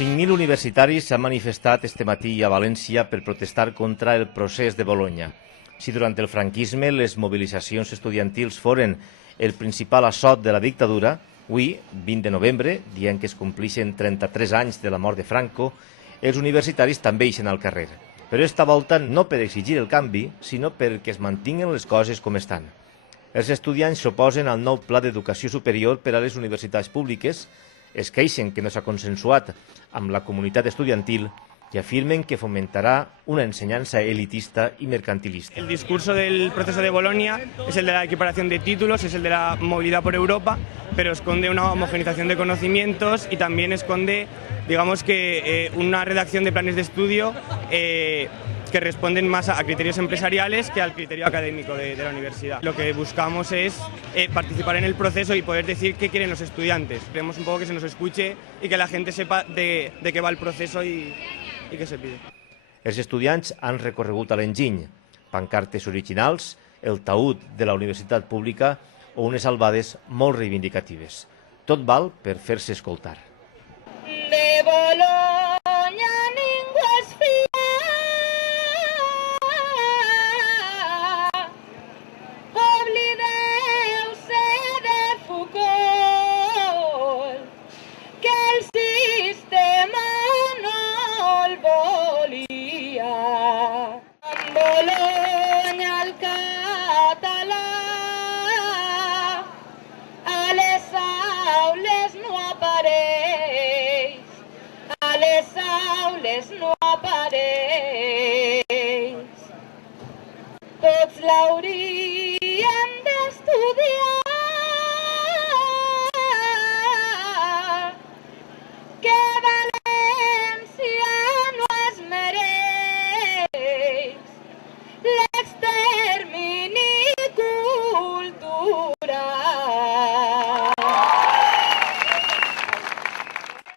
5.000 universitaris s'han manifestat este matí a València per protestar contra el procés de Bolonya. Si durant el franquisme les mobilitzacions estudiantils foren el principal assot de la dictadura, avui, 20 de novembre, dient que es complixen 33 anys de la mort de Franco, els universitaris també ixen al carrer. Però esta volta no per exigir el canvi, sinó perquè es mantinguen les coses com estan. Els estudiants s'oposen al nou pla d'educació superior per a les universitats públiques, es queixen que no s'ha consensuat amb la comunitat estudiantil y afirmen que fomentará una enseñanza elitista y mercantilista. El discurso del proceso de Bolonia es el de la equiparación de títulos, es el de la movilidad por Europa, pero esconde una homogenización de conocimientos y también esconde, digamos que, una redacción de planes de estudio que responden más a criterios empresariales que al criterio académico de la universidad. Lo que buscamos es participar en el proceso y poder decir qué quieren los estudiantes. Queremos un poco que se nos escuche y que la gente sepa de qué va el proceso y què se pide. Els estudiants han recorregut a l'enginy, pancartes originals, el taüt de la universitat pública o unes albades molt reivindicatives. Tot val per fer-se escoltar. De Bolonya ningú es fia, oblideu-se de Foucault, que el sistema no el volia. En Bolonya el català a les aules no apareix, a les aules no apareix. Tots l'hauríem